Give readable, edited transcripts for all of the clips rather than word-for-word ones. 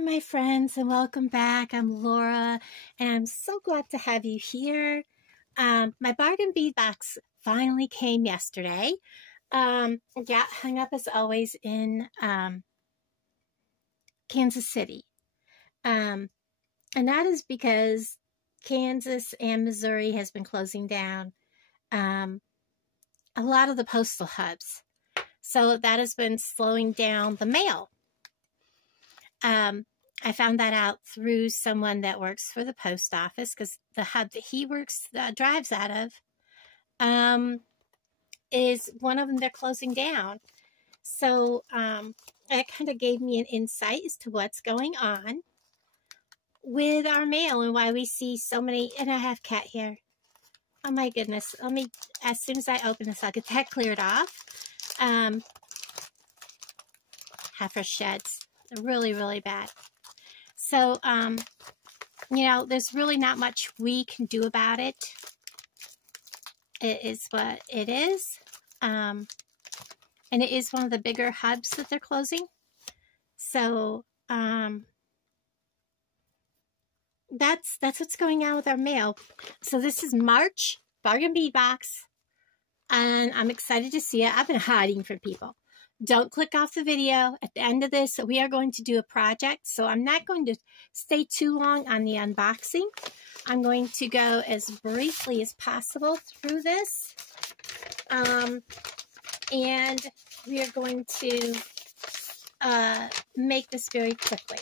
Hi, my friends, and welcome back. I'm Laura, and I'm so glad to have you here. My bargain bead box finally came yesterday. Got hung up as always in Kansas City. And that is because Kansas and Missouri has been closing down a lot of the postal hubs. So that has been slowing down the mail. I found that out through someone that works for the post office, because the hub that he works, drives out of, is one of them they're closing down. So that kind of gave me an insight as to what's going on with our mail and why we see so many. And I have cat hair. Oh my goodness. Let me, as soon as I open this, I'll get that cleared off. Heifer sheds. They're really, really bad. So, you know, there's really not much we can do about it. It is what it is. And it is one of the bigger hubs that they're closing. So, that's what's going on with our mail. So this is March bargain bead box. And I'm excited to see it. I've been hiding from people. Don't click off the video. At the end of this, we are going to do a project. So I'm not going to stay too long on the unboxing. I'm going to go as briefly as possible through this. And we are going to make this very quickly.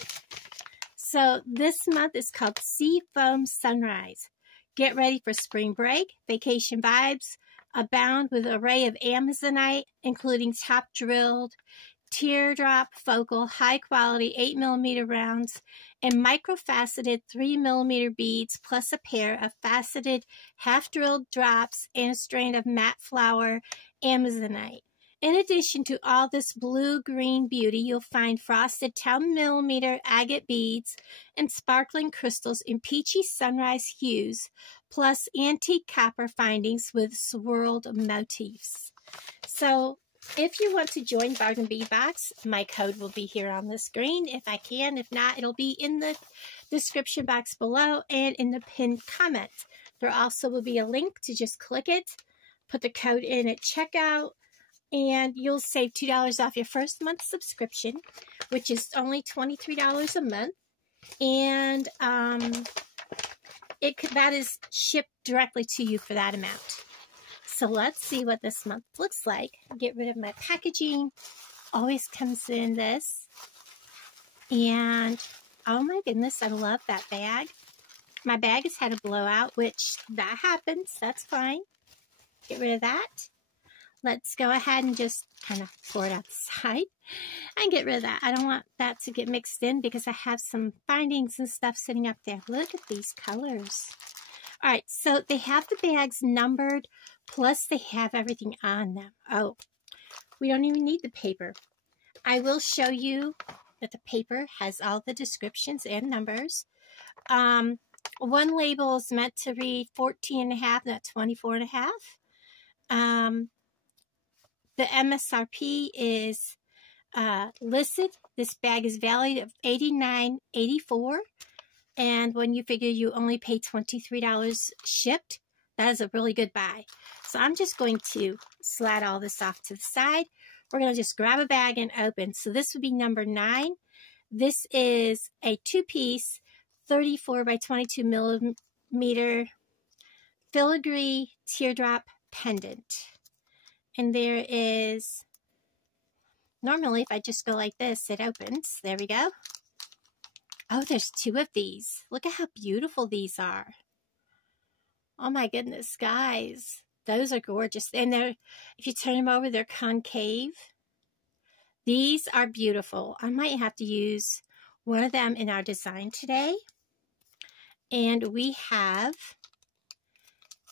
So this month is called Sea Foam Sunrise. Get ready for spring break, vacation vibes, abound with an array of Amazonite, including top-drilled, teardrop focal, high-quality 8mm rounds, and microfaceted 3mm beads, plus a pair of faceted half-drilled drops and a strand of matte flower Amazonite. In addition to all this blue-green beauty, you'll find frosted 10mm agate beads and sparkling crystals in peachy sunrise hues, plus antique copper findings with swirled motifs. So, if you want to join Bargain Bead Box, my code will be here on the screen if I can. If not, it'll be in the description box below and in the pinned comment. There also will be a link to just click it, put the code in at checkout, and you'll save $2 off your first month subscription, which is only $23 a month. And that is shipped directly to you for that amount. So let's see what this month looks like. Get rid of my packaging. Always comes in this. And oh my goodness, I love that bag. My bag has had a blowout, which that happens. That's fine. Get rid of that. Let's go ahead and just kind of pour it outside and get rid of that. I don't want that to get mixed in because I have some findings and stuff sitting up there. Look at these colors. All right, so they have the bags numbered, plus they have everything on them. Oh, we don't even need the paper. I will show you that the paper has all the descriptions and numbers. One label is meant to read 14.5, not 24.5. The MSRP is listed. This bag is valued at $89.84. And when you figure you only pay $23 shipped, that is a really good buy. So I'm just going to slide all this off to the side. We're going to just grab a bag and open. So this would be number 9. This is a 2-piece 34 by 22 millimeter filigree teardrop pendant. And there is, normally if I just go like this, it opens. There we go. Oh, there's 2 of these. Look at how beautiful these are. Oh my goodness, guys. Those are gorgeous. And they're, if you turn them over, they're concave. These are beautiful. I might have to use one of them in our design today. And we have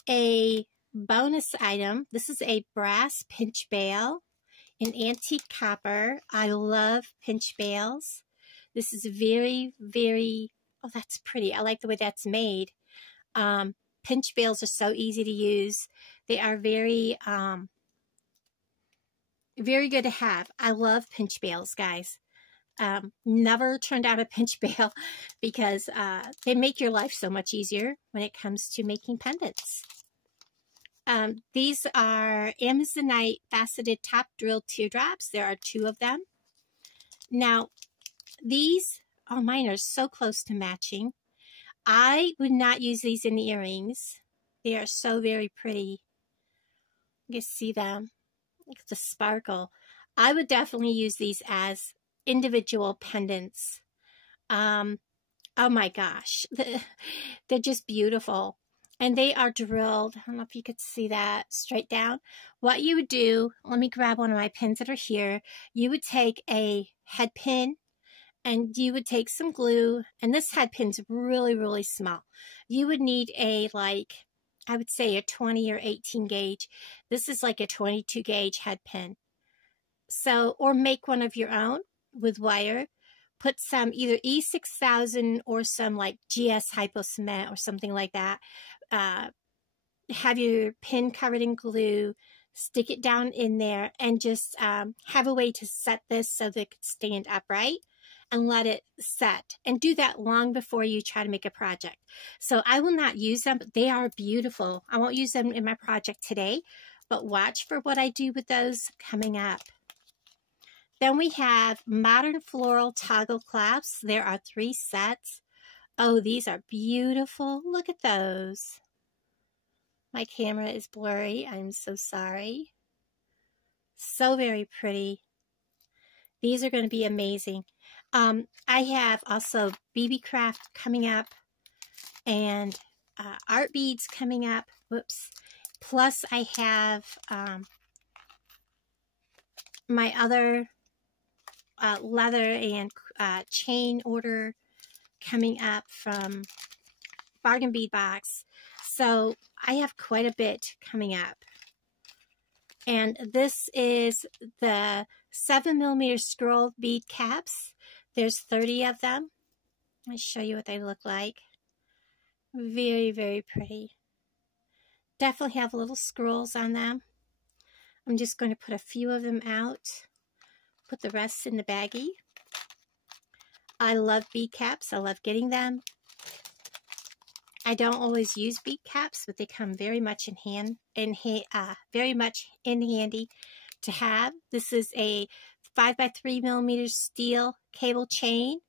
a bonus item. This is a brass pinch bail in antique copper. I love pinch bails. This is very, very, oh, that's pretty. I like the way that's made. Pinch bails are so easy to use. They are very, very good to have. I love pinch bails, guys. never turned out a pinch bail because they make your life so much easier when it comes to making pendants. These are Amazonite faceted top drill teardrops. There are 2 of them. Now, these, oh, mine are so close to matching. I would not use these in earrings. They are so very pretty. You can see them. Look at the sparkle. I would definitely use these as individual pendants. Oh my gosh. They're just beautiful. And they are drilled. I don't know if you could see that straight down. What you would do, let me grab one of my pins that are here. You would take a head pin and you would take some glue. And this head pin's really, really small. You would need a, like, I would say a 20 or 18 gauge. This is like a 22 gauge head pin. So, or make one of your own with wire. Put some either E6000 or some like GS Hypo Cement or something like that. Have your pin covered in glue, stick it down in there, and just have a way to set this so that it could stand upright and let it set. And do that long before you try to make a project. So I will not use them, but they are beautiful. I won't use them in my project today, but watch for what I do with those coming up. Then we have modern floral toggle clasps. There are 3 sets. Oh, these are beautiful. Look at those. My camera is blurry. I'm so sorry. So very pretty. These are going to be amazing. I have also BB Craft coming up and art beads coming up. Whoops. Plus I have my other leather and chain order coming up from Bargain Bead Box. So I have quite a bit coming up. And this is the 7mm scroll bead caps. There's 30 of them. Let me show you what they look like. Very, very pretty. Definitely have little scrolls on them. I'm just going to put a few of them out. Put the rest in the baggie. I love bead caps. I love getting them. I don't always use bead caps, but they come very much very much in handy to have. This is a 5x3mm steel cable chain,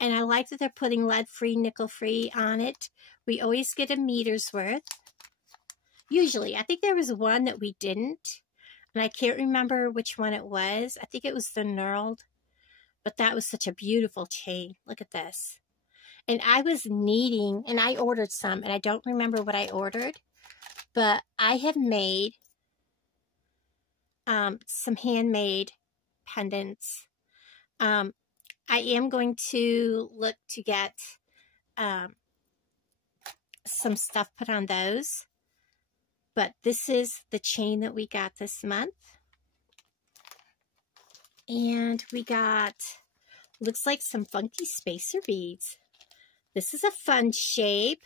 and I like that they're putting lead-free, nickel-free on it. We always get a meter's worth. Usually, I think there was one that we didn't, and I can't remember which one it was. I think it was the knurled, but that was such a beautiful chain. Look at this. And I was needing, and I ordered some, and I don't remember what I ordered, but I have made some handmade pendants. I am going to look to get some stuff put on those. But this is the chain that we got this month. And we got, looks like some funky spacer beads. This is a fun shape.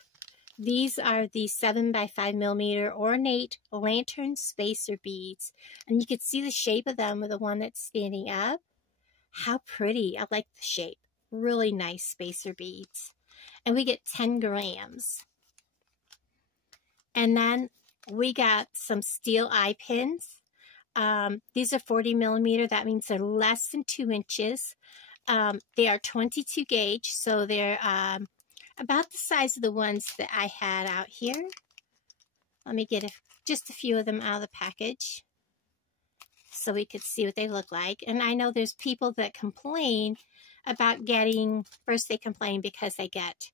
These are the 7x5mm ornate lantern spacer beads. And you can see the shape of them with the one that's standing up. How pretty. I like the shape. Really nice spacer beads. And we get 10 grams. And then we got some steel eye pins. These are 40mm. That means they're less than 2 inches. They are 22 gauge, so they're about the size of the ones that I had out here. Let me get just a few of them out of the package so we could see what they look like. And I know there's people that complain about getting, first they complain because they get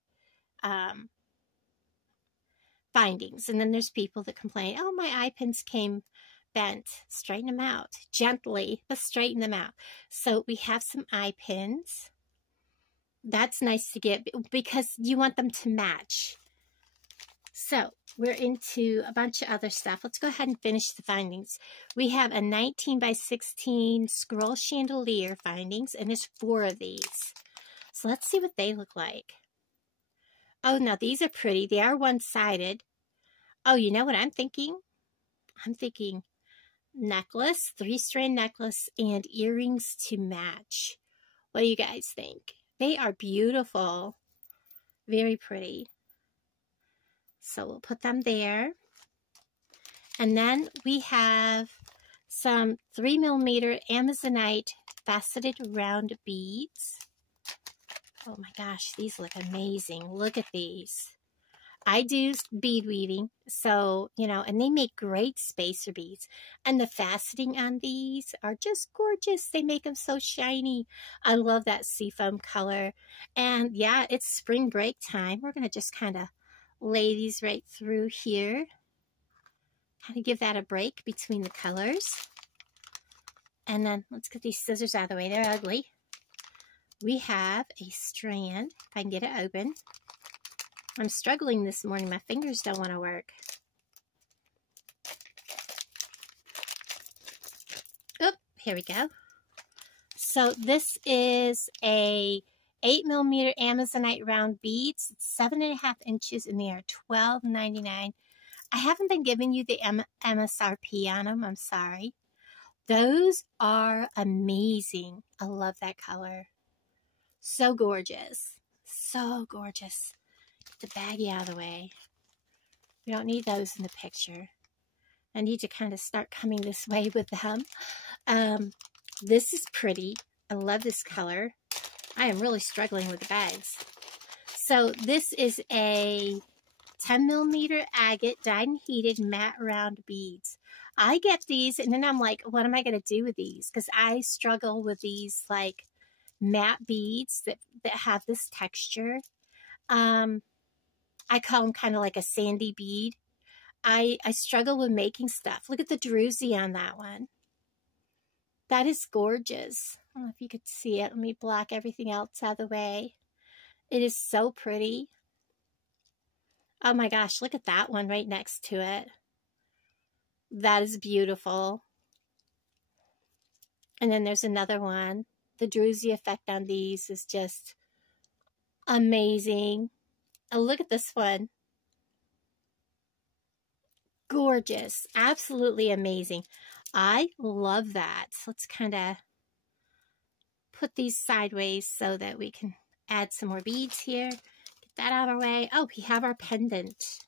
findings. And then there's people that complain, oh, my eye pins came bent. Straighten them out. Gently, but straighten them out. So we have some eye pins. That's nice to get because you want them to match. So we're into a bunch of other stuff. Let's go ahead and finish the findings. We have a 19x16 scroll chandelier findings, and there's 4 of these. So let's see what they look like. Oh, now these are pretty. They are one-sided. Oh, you know what I'm thinking? I'm thinking necklace, 3-strand necklace, and earrings to match. What do you guys think? They are beautiful. Very pretty. So we'll put them there. And then we have some 3mm Amazonite faceted round beads. Oh my gosh, these look amazing. Look at these. I do bead weaving, so, you know, and they make great spacer beads. And the faceting on these are just gorgeous. They make them so shiny. I love that seafoam color. And yeah, it's spring break time. We're going to just kind of lay these right through here. Kind of give that a break between the colors. And then let's get these scissors out of the way. They're ugly. We have a strand, if I can get it open. I'm struggling this morning. My fingers don't want to work. Oh, here we go. So this is a 8mm Amazonite round beads. It's 7.5 inches and they are $12.99. I haven't been giving you the MSRP on them. I'm sorry. Those are amazing. I love that color. So gorgeous. So gorgeous. Get the baggie out of the way. We don't need those in the picture. I need to kind of start coming this way with them. This is pretty. I love this color. I am really struggling with the bags. So this is a 10mm agate dyed and heated matte round beads. I get these and then I'm like, what am I going to do with these? Because I struggle with these like matte beads that have this texture. I call them kind of like a sandy bead. I struggle with making stuff. Look at the druzy on that one. That is gorgeous. I don't know if you could see it. Let me block everything else out of the way. It is so pretty. Oh my gosh, look at that one right next to it. That is beautiful. And then there's another one. The druzy effect on these is just amazing. Oh, look at this one. Gorgeous. Absolutely amazing. I love that. So let's kind of put these sideways so that we can add some more beads here. Get that out of our way. Oh, we have our pendant.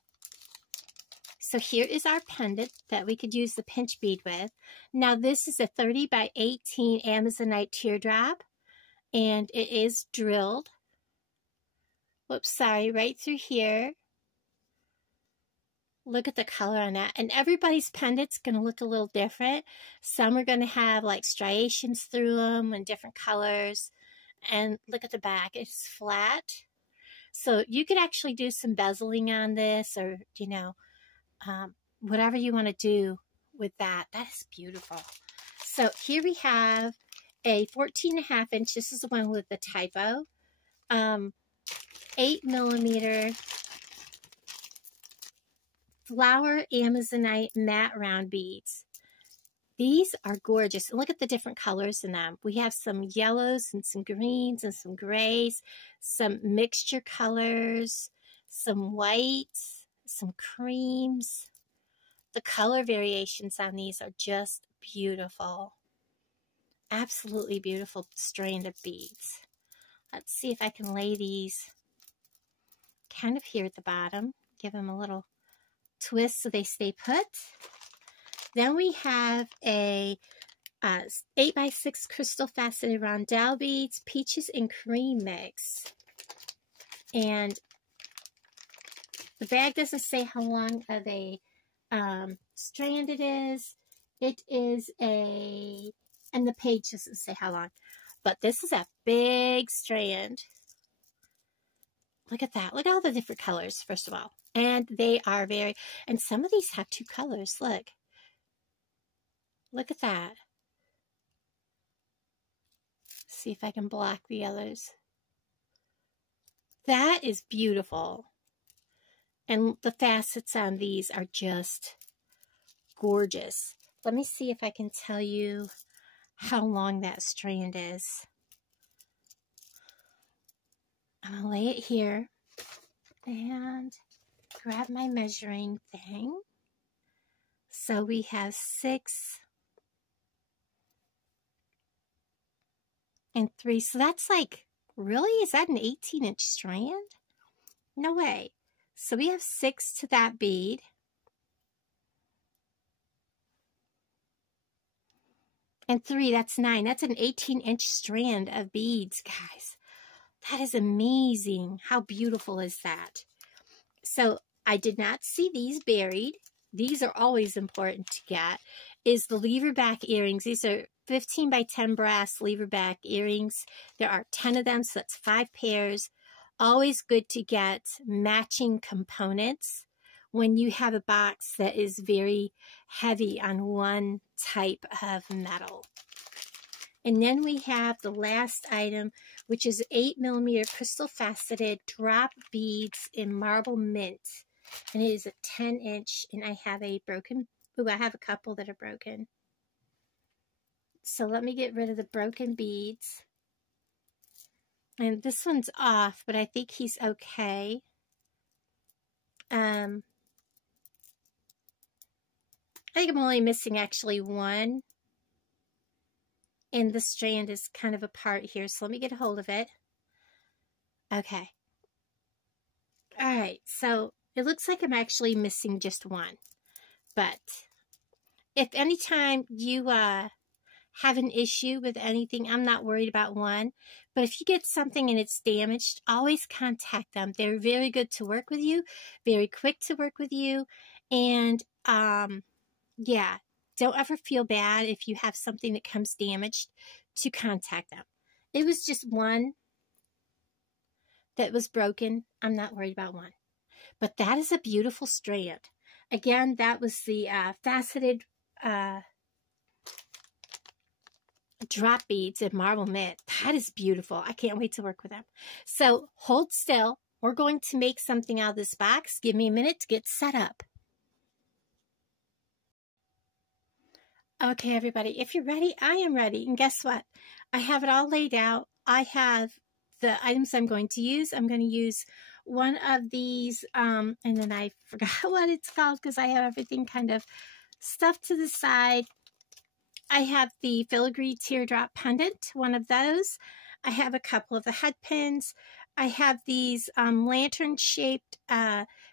So here is our pendant that we could use the pinch bead with. Now this is a 30 by 18 Amazonite teardrop. And it is drilled. Whoops, sorry, right through here. Look at the color on that. And everybody's pendant's going to look a little different. Some are going to have like striations through them and different colors. And look at the back. It's flat. So you could actually do some bezeling on this or, you know, whatever you want to do with that. That is beautiful. So here we have a 14.5 inch. This is the one with the typo. 8mm flower Amazonite matte round beads. These are gorgeous. And look at the different colors in them. We have some yellows and some greens and some grays, some mixture colors, some whites, some creams. The color variations on these are just beautiful. Absolutely beautiful strand of beads. Let's see if I can lay these kind of here at the bottom. Give them a little twist so they stay put. Then we have a 8x6 crystal faceted rondelle beads, peaches and cream mix. And the bag doesn't say how long of a strand it is. It is and the page doesn't say how long, but this is a big strand. Look at that. Look at all the different colors, first of all. And they are and some of these have two colors. Look. Look at that. See if I can block the others. That is beautiful. And the facets on these are just gorgeous. Let me see if I can tell you how long that strand is. I'm going to lay it here and grab my measuring thing. So we have 6 and 3. So that's like, really? Is that an 18-inch strand? No way. So we have 6 to that bead. And 3, that's 9. That's an 18-inch strand of beads, guys. That is amazing. How beautiful is that? So I did not see these buried. These are always important to get. Is the lever back earrings. These are 15 by 10 brass lever back earrings. There are 10 of them, so that's 5 pairs. Always good to get matching components when you have a box that is very heavy on one type of metal. And then we have the last item, which is 8mm crystal faceted drop beads in marble mint. And it is a 10-inch, and I have a broken, I have a couple that are broken. So let me get rid of the broken beads. And this one's off, but I think he's okay. I think I'm only missing actually one. And the strand is kind of apart here, so let me get a hold of it. Okay. All right, so it looks like I'm actually missing just one. But if anytime you have an issue with anything, I'm not worried about one. But if you get something and it's damaged, always contact them. They're very good to work with you, very quick to work with you. And yeah, don't ever feel bad if you have something that comes damaged to contact them. It was just one that was broken. I'm not worried about one. But that is a beautiful strand. Again, that was the faceted drop beads in marble mint. That is beautiful. I can't wait to work with them. So hold still. We're going to make something out of this box. Give me a minute to get set up. Okay, everybody, if you're ready, I am ready. And guess what? I have it all laid out. I have the items I'm going to use. I'm going to use one of these, and then I forgot what it's called because I have everything kind of stuffed to the side. I have the filigree teardrop pendant, one of those. I have a couple of the head pins. I have these lantern-shaped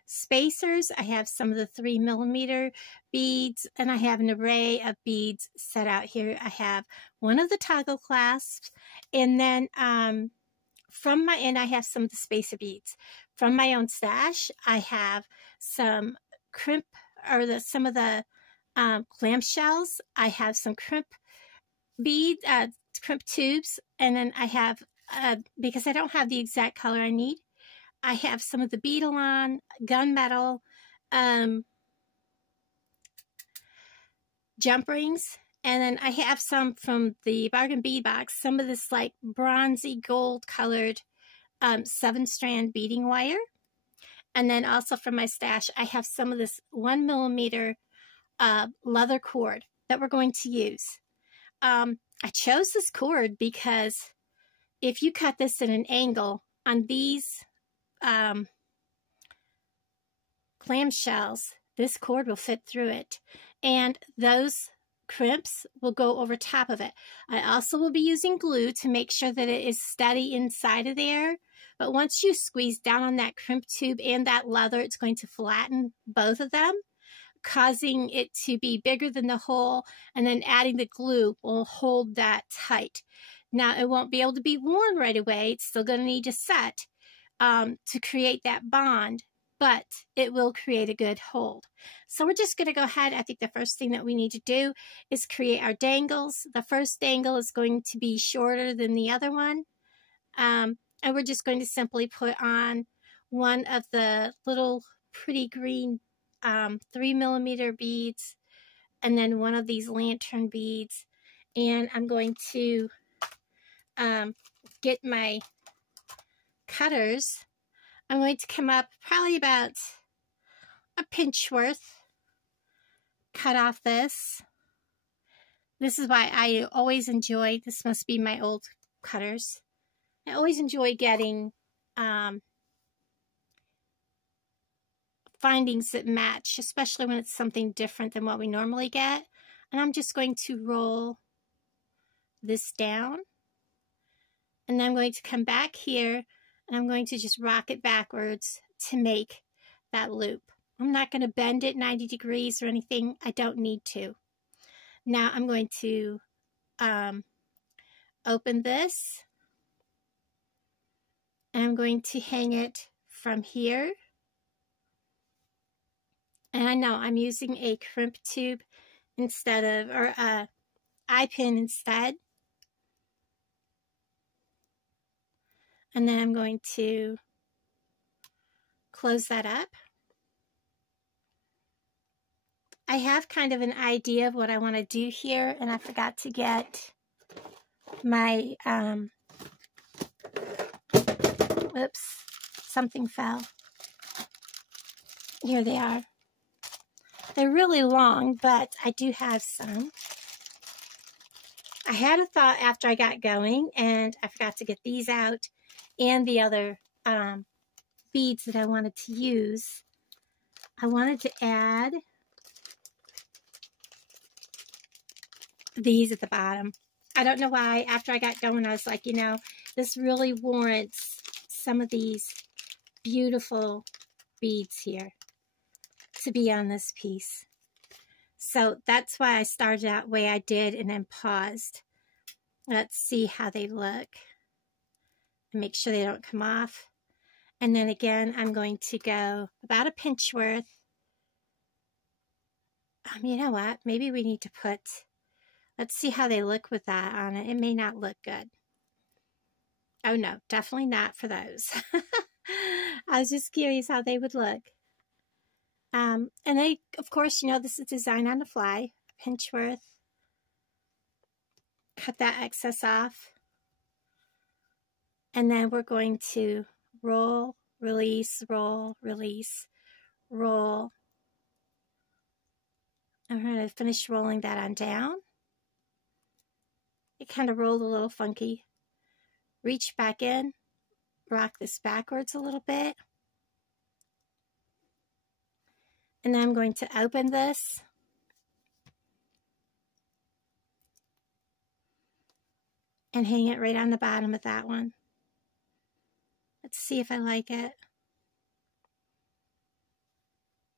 spacers. I have some of the 3mm beads, and I have an array of beads set out here. I have one of the toggle clasps, and then I have some of the spacer beads. From my own stash, I have some crimp, or some of the clamshells. I have some crimp beads, crimp tubes, and then I have, because I don't have the exact color I need, I have some of the beadalon, gunmetal, jump rings, and then I have some from the bargain bead box, some of this like bronzy gold colored 7-strand beading wire. And then also from my stash, I have some of this 1mm leather cord that we're going to use. I chose this cord because if you cut this at an angle on these clamshells, this cord will fit through it, and those crimps will go over top of it. I also will be using glue to make sure that it is steady inside of there, but once you squeeze down on that crimp tube and that leather, it's going to flatten both of them, causing it to be bigger than the hole, and then adding the glue will hold that tight. Now, it won't be able to be worn right away. It's still going to need to set to create that bond, but it will create a good hold. So we're just going to go ahead. I think the first thing that we need to do is create our dangles. The first dangle is going to be shorter than the other one. And we're just going to simply put on one of the little pretty green 3mm beads, and then one of these lantern beads. And I'm going to get my cutters. I'm going to come up probably about a pinch worth, cut off this. This is why I always enjoy, this must be my old cutters. I always enjoy getting findings that match, especially when it's something different than what we normally get. And I'm just going to roll this down And then I'm going to come back here and I'm going to just rock it backwards to make that loop. I'm not going to bend it 90 degrees or anything. I don't need to. Now I'm going to open this and I'm going to hang it from here. And I know I'm using a crimp tube instead of, or a eye pin instead. And then I'm going to close that up. I have kind of an idea of what I want to do here, and I forgot to get my, oops, something fell. Here they are. They're really long, but I do have some. I had a thought after I got going, and I forgot to get these out and the other beads that I wanted to use. I wanted to add these at the bottom. I don't know why. After I got going, I was like, you know, this really warrants some of these beautiful beads here to be on this piece. So that's why I started out the way I did and then paused. Let's see how they look and make sure they don't come off. And then again, I'm going to go about a pinch worth. You know what? Maybe we need to put, let's see how they look with that on it. It may not look good. Oh no, definitely not for those. I was just curious how they would look. And they, of course, you know, this is designed on the fly. Pinch worth. Cut that excess off. And then we're going to roll, release, roll, release, roll. I'm going to finish rolling that on down. It kind of rolled a little funky. Reach back in, rock this backwards a little bit. And then I'm going to open this. And hang it right on the bottom of that one. Let's see if I like it.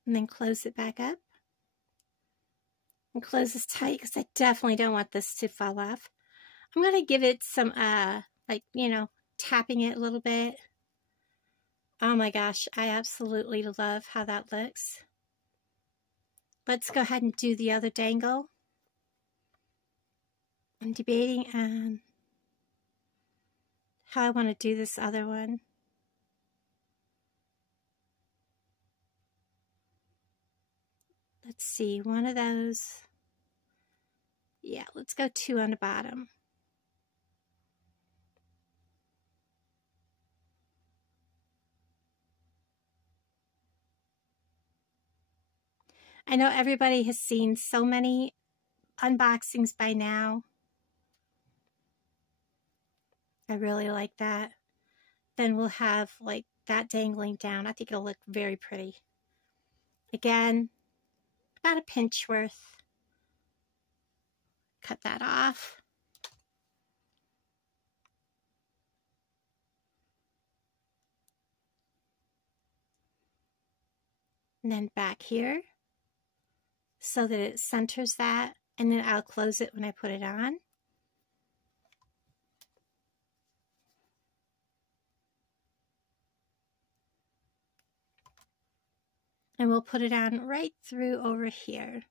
And then close it back up. And close this tight because I definitely don't want this to fall off. I'm going to give it some, like, you know, tapping it a little bit. Oh my gosh, I absolutely love how that looks. Let's go ahead and do the other dangle. I'm debating on how I want to do this other one. Let's see, one of those. Yeah, let's go 2 on the bottom. I know everybody has seen so many unboxings by now. I really like that. Then we'll have like that dangling down. I think it'll look very pretty. Again, about a pinch worth. Cut that off. And then back here so that it centers that, and then I'll close it when I put it on. And we'll put it on right through over here.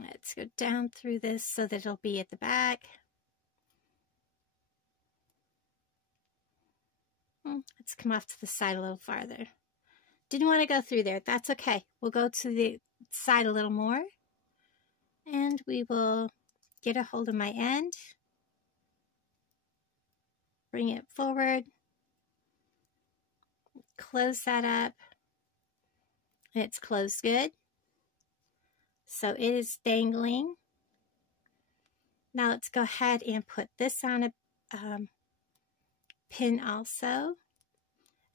Let's go down through this so that it'll be at the back. Let's come off to the side a little farther. Didn't want to go through there. That's okay. We'll go to the side a little more. And we will get a hold of my end. Bring it forward. Close that up. And it's closed good. So it is dangling. Now let's go ahead and put this on a pin also.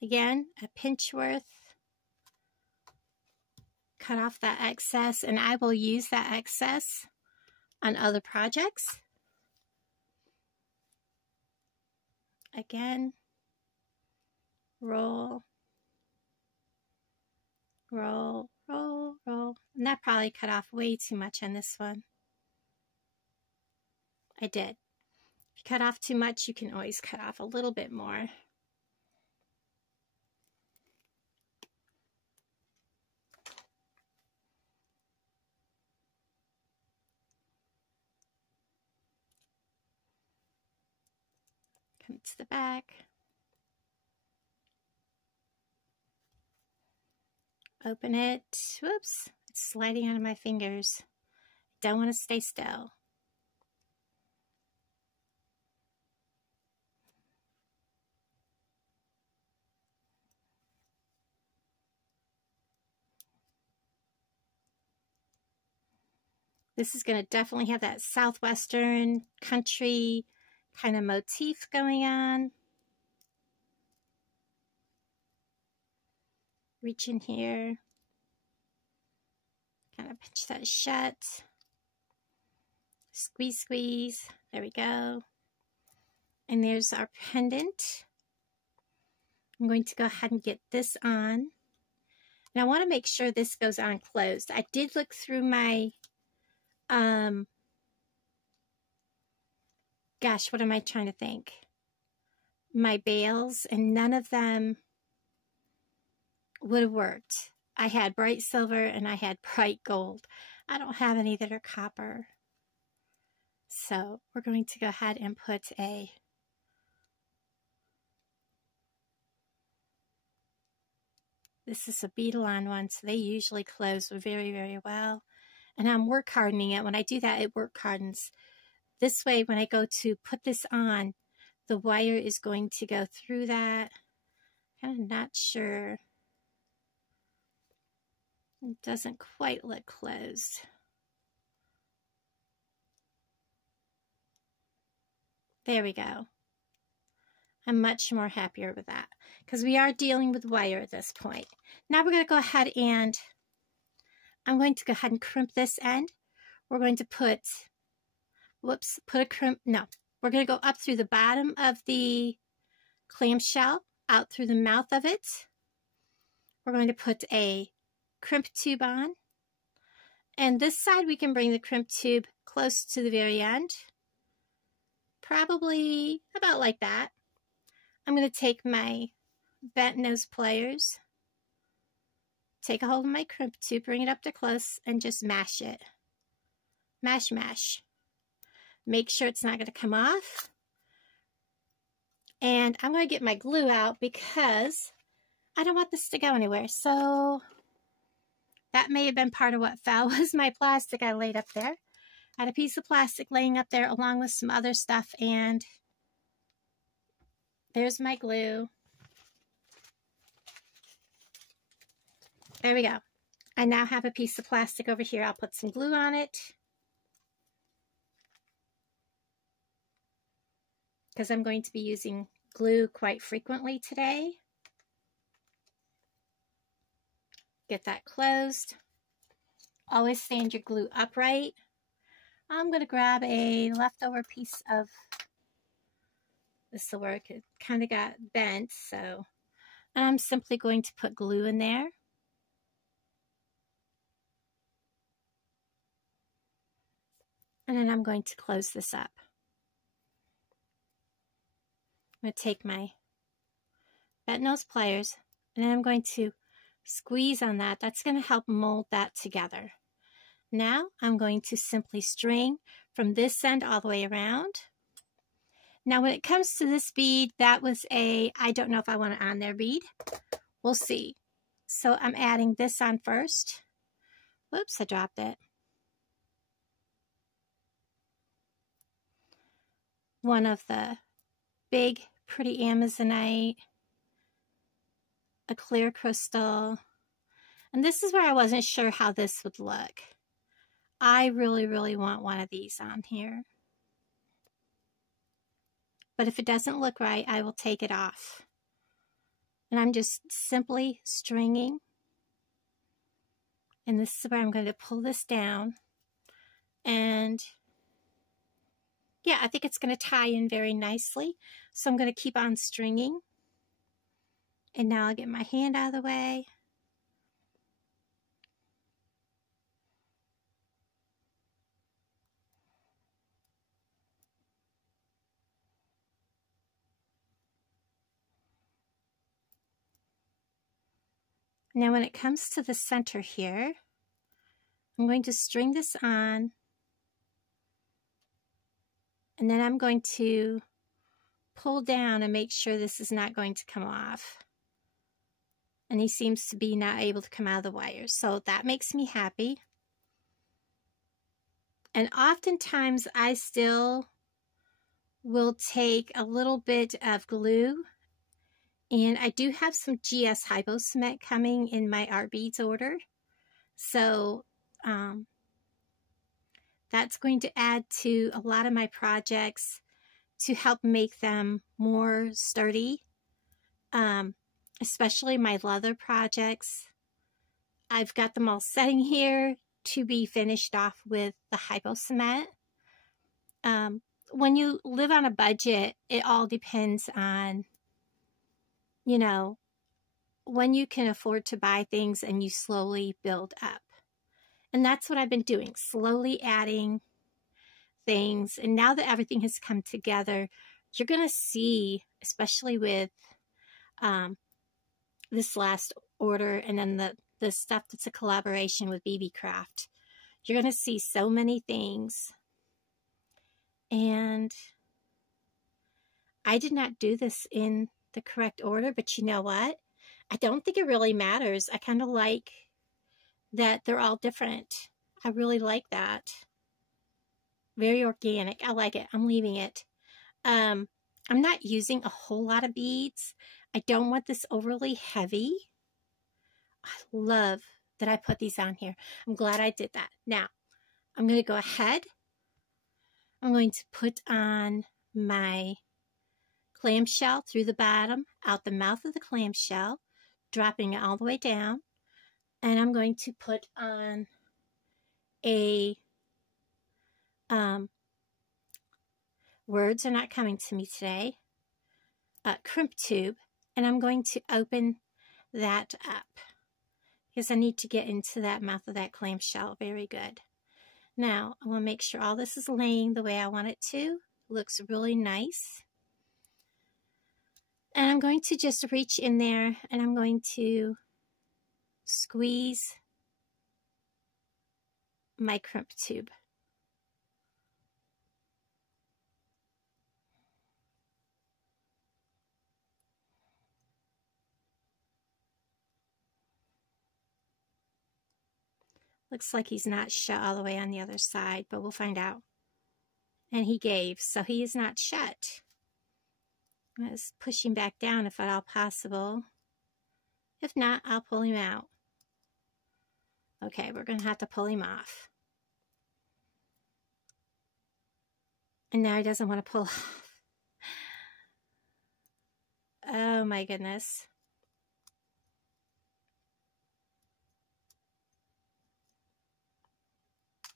Again, a pinch worth. cut off that excess, and I will use that excess on other projects. Again, roll, roll, roll, roll. And that probably cut off way too much on this one. I did. If you cut off too much, you can always cut off a little bit more. Come to the back. Open it. Whoops, it's sliding out of my fingers. Don't want to stay still. This is going to definitely have that southwestern country kind of motif going on. Reach in here, kind of pinch that shut, squeeze, squeeze, there we go. And there's our pendant. I'm going to go ahead and get this on. And I want to make sure this goes on closed. I did look through my, gosh, what am I trying to think? My bales, and none of them would have worked. I had bright silver and I had bright gold. I don't have any that are copper. So we're going to go ahead and put a this is a beadle-on one, so they usually close very, very well. And I'm work hardening it. When I do that, it work hardens. This way, when I go to put this on, the wire is going to go through that. Kind of not sure. It doesn't quite look closed. There we go. I'm much more happier with that because we are dealing with wire at this point. Now we're going to go ahead and I'm going to go ahead and crimp this end. We're going to put, whoops, put a crimp, no. We're going to go up through the bottom of the clamshell, out through the mouth of it. We're going to put a crimp tube on. And this side we can bring the crimp tube close to the very end. Probably about like that. I'm going to take my bent nose pliers, take a hold of my crimp tube, bring it up to close, and just mash it. Mash, mash. Make sure it's not going to come off. And I'm going to get my glue out because I don't want this to go anywhere. So that may have been part of what fell was my plastic I laid up there. I had a piece of plastic laying up there along with some other stuff, and there's my glue. There we go. I now have a piece of plastic over here. I'll put some glue on it because I'm going to be using glue quite frequently today. Get that closed. Always stand your glue upright. I'm going to grab a leftover piece of, this will work, it kind of got bent, so I'm simply going to put glue in there. And then I'm going to close this up. I'm going to take my bent nose pliers, and then I'm going to squeeze on that. That's going to help mold that together. Now I'm going to simply string from this end all the way around. Now when it comes to this bead, that was a, I don't know if I want it on there bead. We'll see. So I'm adding this on first. Whoops, I dropped it. One of the big, pretty Amazonite, a clear crystal. And this is where I wasn't sure how this would look. I really, really want one of these on here. But if it doesn't look right, I will take it off. And I'm just simply stringing And this is where I'm going to pull this down. And yeah, I think it's going to tie in very nicely. So I'm going to keep on stringing. And now I'll get my hand out of the way. Now when it comes to the center here, I'm going to string this on, and then I'm going to pull down and make sure this is not going to come off. And he seems to be not able to come out of the wires, so that makes me happy. And oftentimes I still will take a little bit of glue, and I do have some GS Hypo Cement coming in my art beads order, so that's going to add to a lot of my projects to help make them more sturdy, especially my leather projects. I've got them all setting here to be finished off with the Hypo Cement. When you live on a budget, it all depends on, you know, when you can afford to buy things and you slowly build up. And that's what I've been doing, slowly adding things. And now that everything has come together, you're going to see, especially with this last order and then the stuff that's a collaboration with BB Craft, you're going to see so many things. And I did not do this in the correct order, but you know what? I don't think it really matters. I kind of like that they're all different. I really like that. Very organic. I like it. I'm leaving it. I'm not using a whole lot of beads. I don't want this overly heavy. I love that I put these on here. I'm glad I did that. Now, I'm going to go ahead. I'm going to put on my clamshell through the bottom, out the mouth of the clamshell, dropping it all the way down. And I'm going to put on a, words are not coming to me today, crimp tube. And I'm going to open that up because I need to get into that mouth of that clamshell. Very good. Now, I want to make sure all this is laying the way I want it to. Looks really nice. And I'm going to just reach in there and I'm going to squeeze my crimp tube. Looks like he's not shut all the way on the other side, but we'll find out. And he gave, so he is not shut. I was pushing back down if at all possible. If not, I'll pull him out. Okay, we're going to have to pull him off. And now he doesn't want to pull off. Oh my goodness.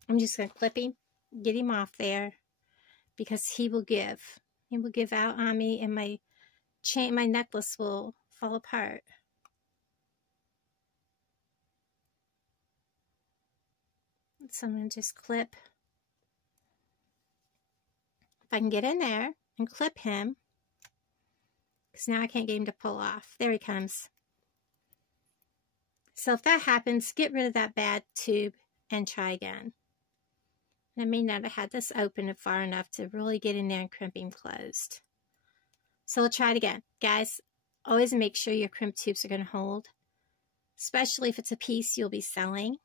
I'm just going to clip him, get him off there, because he will give. He will give out on me and my chain, my necklace will fall apart. So I'm going to just clip. If I can get in there and clip him, because now I can't get him to pull off. There he comes. So if that happens, get rid of that bad tube and try again. I may not have had this open far enough to really get in there and crimp him closed. So we'll try it again. Guys, always make sure your crimp tubes are going to hold, especially if it's a piece you'll be selling.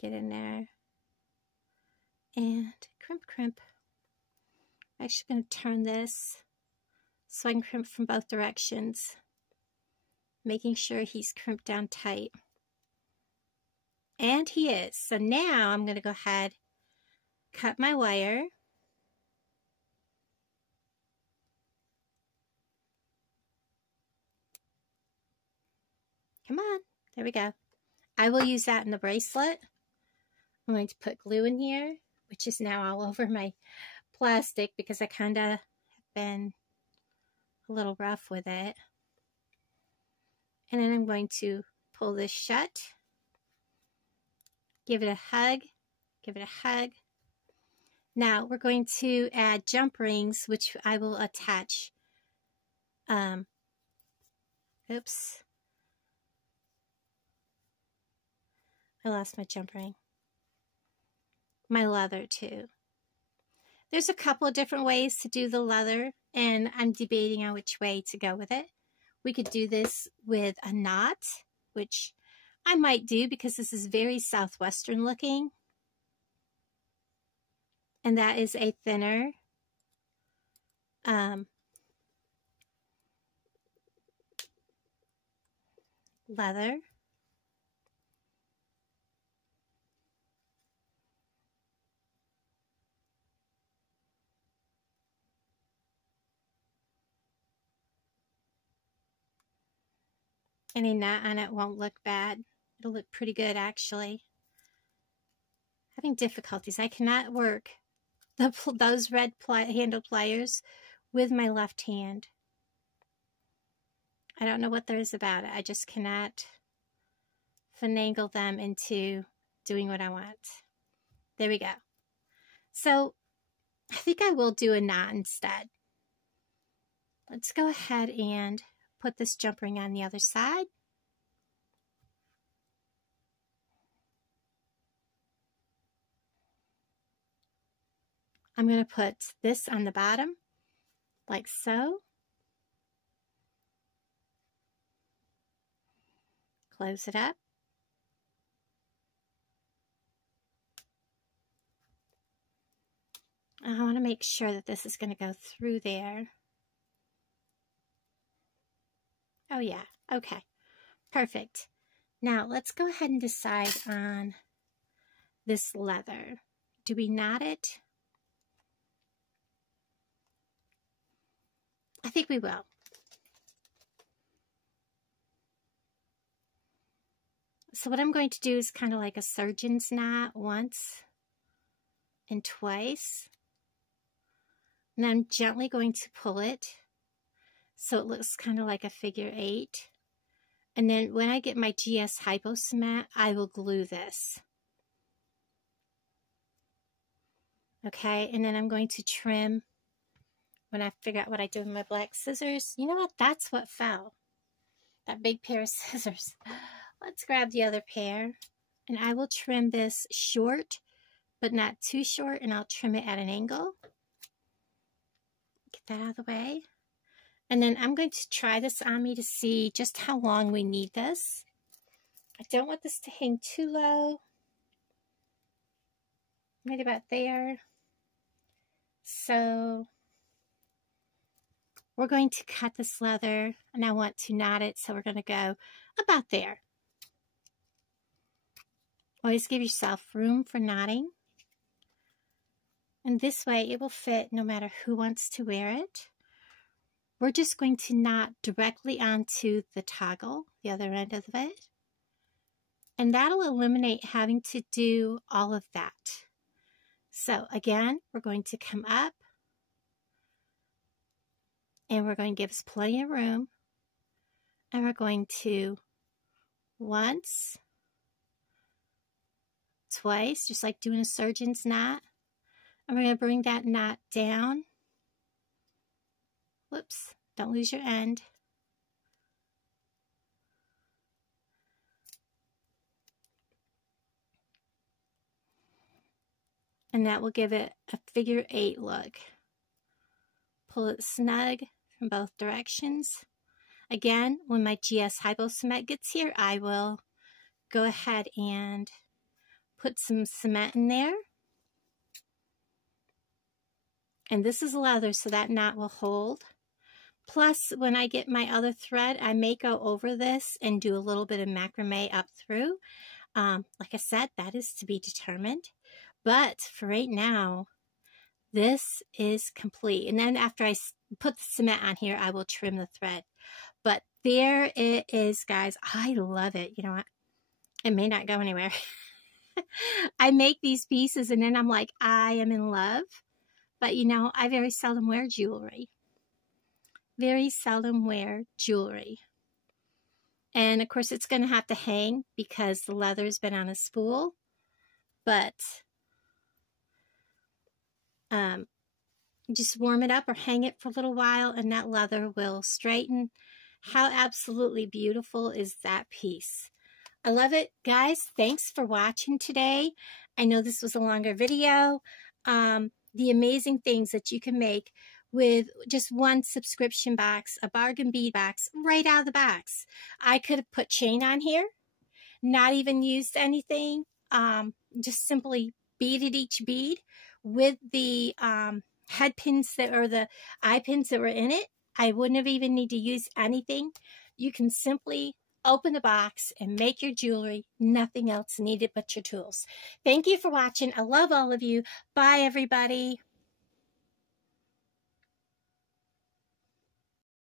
Get in there and crimp. I'm actually going to turn this so I can crimp from both directions, making sure he's crimped down tight. And he is. So now I'm going to go ahead, cut my wire. Come on. There we go. I will use that in the bracelet. I'm going to put glue in here, which is now all over my plastic because I kind of have been a little rough with it. And then I'm going to pull this shut. Give it a hug. Give it a hug. Now we're going to add jump rings, which I will attach. Oops. I lost my jump ring. My leather too. There's a couple of different ways to do the leather, and I'm debating on which way to go with it. We could do this with a knot, which I might do because this is very southwestern looking. And that is a thinner leather. Any knot on it won't look bad. It'll look pretty good, actually. Having difficulties. I cannot work those red handle pliers with my left hand. I don't know what there is about it. I just cannot finagle them into doing what I want. There we go. So I think I will do a knot instead. Let's go ahead and put this jump ring on the other side. I'm going to put this on the bottom, like so. Close it up. I want to make sure that this is going to go through there. Oh yeah, okay, perfect. Now let's go ahead and decide on this leather. Do we knot it? I think we will. So what I'm going to do is kind of like a surgeon's knot once and twice. And I'm gently going to pull it so it looks kind of like a figure 8. And then when I get my GS Hypo Cement, I will glue this. Okay, and then I'm going to trim when I figure out what I do with my black scissors. You know what? That's what fell. That big pair of scissors. Let's grab the other pair. And I will trim this short, but not too short. And I'll trim it at an angle. Get that out of the way. And then I'm going to try this on me to see just how long we need this. I don't want this to hang too low. Right about there. So we're going to cut this leather, and I want to knot it, so we're going to go about there. Always give yourself room for knotting. And this way it will fit no matter who wants to wear it. We're just going to knot directly onto the toggle, the other end of it. And that'll eliminate having to do all of that. So again, we're going to come up. And we're going to give us plenty of room. And we're going to once, twice, just like doing a surgeon's knot. And we're going to bring that knot down. Whoops, don't lose your end. And that will give it a figure 8 look. Pull it snug from both directions. Again, when my GS Hypo Cement gets here, I will go ahead and put some cement in there. And this is leather, so that knot will hold. Plus, when I get my other thread, I may go over this and do a little bit of macrame up through. Like I said, that is to be determined. But for right now, this is complete. And then after I put the cement on here, I will trim the thread. But there it is, guys. I love it. You know what? It may not go anywhere. I make these pieces and then I'm like, I am in love. But you know, I very seldom wear jewelry. Very seldom wear jewelry. And of course it's going to have to hang because the leather's been on a spool. But just warm it up or hang it for a little while and that leather will straighten. How absolutely beautiful is that piece? I love it. Guys, thanks for watching today. I know this was a longer video. The amazing things that you can make with just one subscription box, a bargain bead box, right out of the box. I could have put chain on here, not even used anything, just simply beaded each bead with the head pins that, or the eye pins that were in it. I wouldn't have even need to use anything. You can simply open the box and make your jewelry. Nothing else needed but your tools. Thank you for watching. I love all of you. Bye, everybody.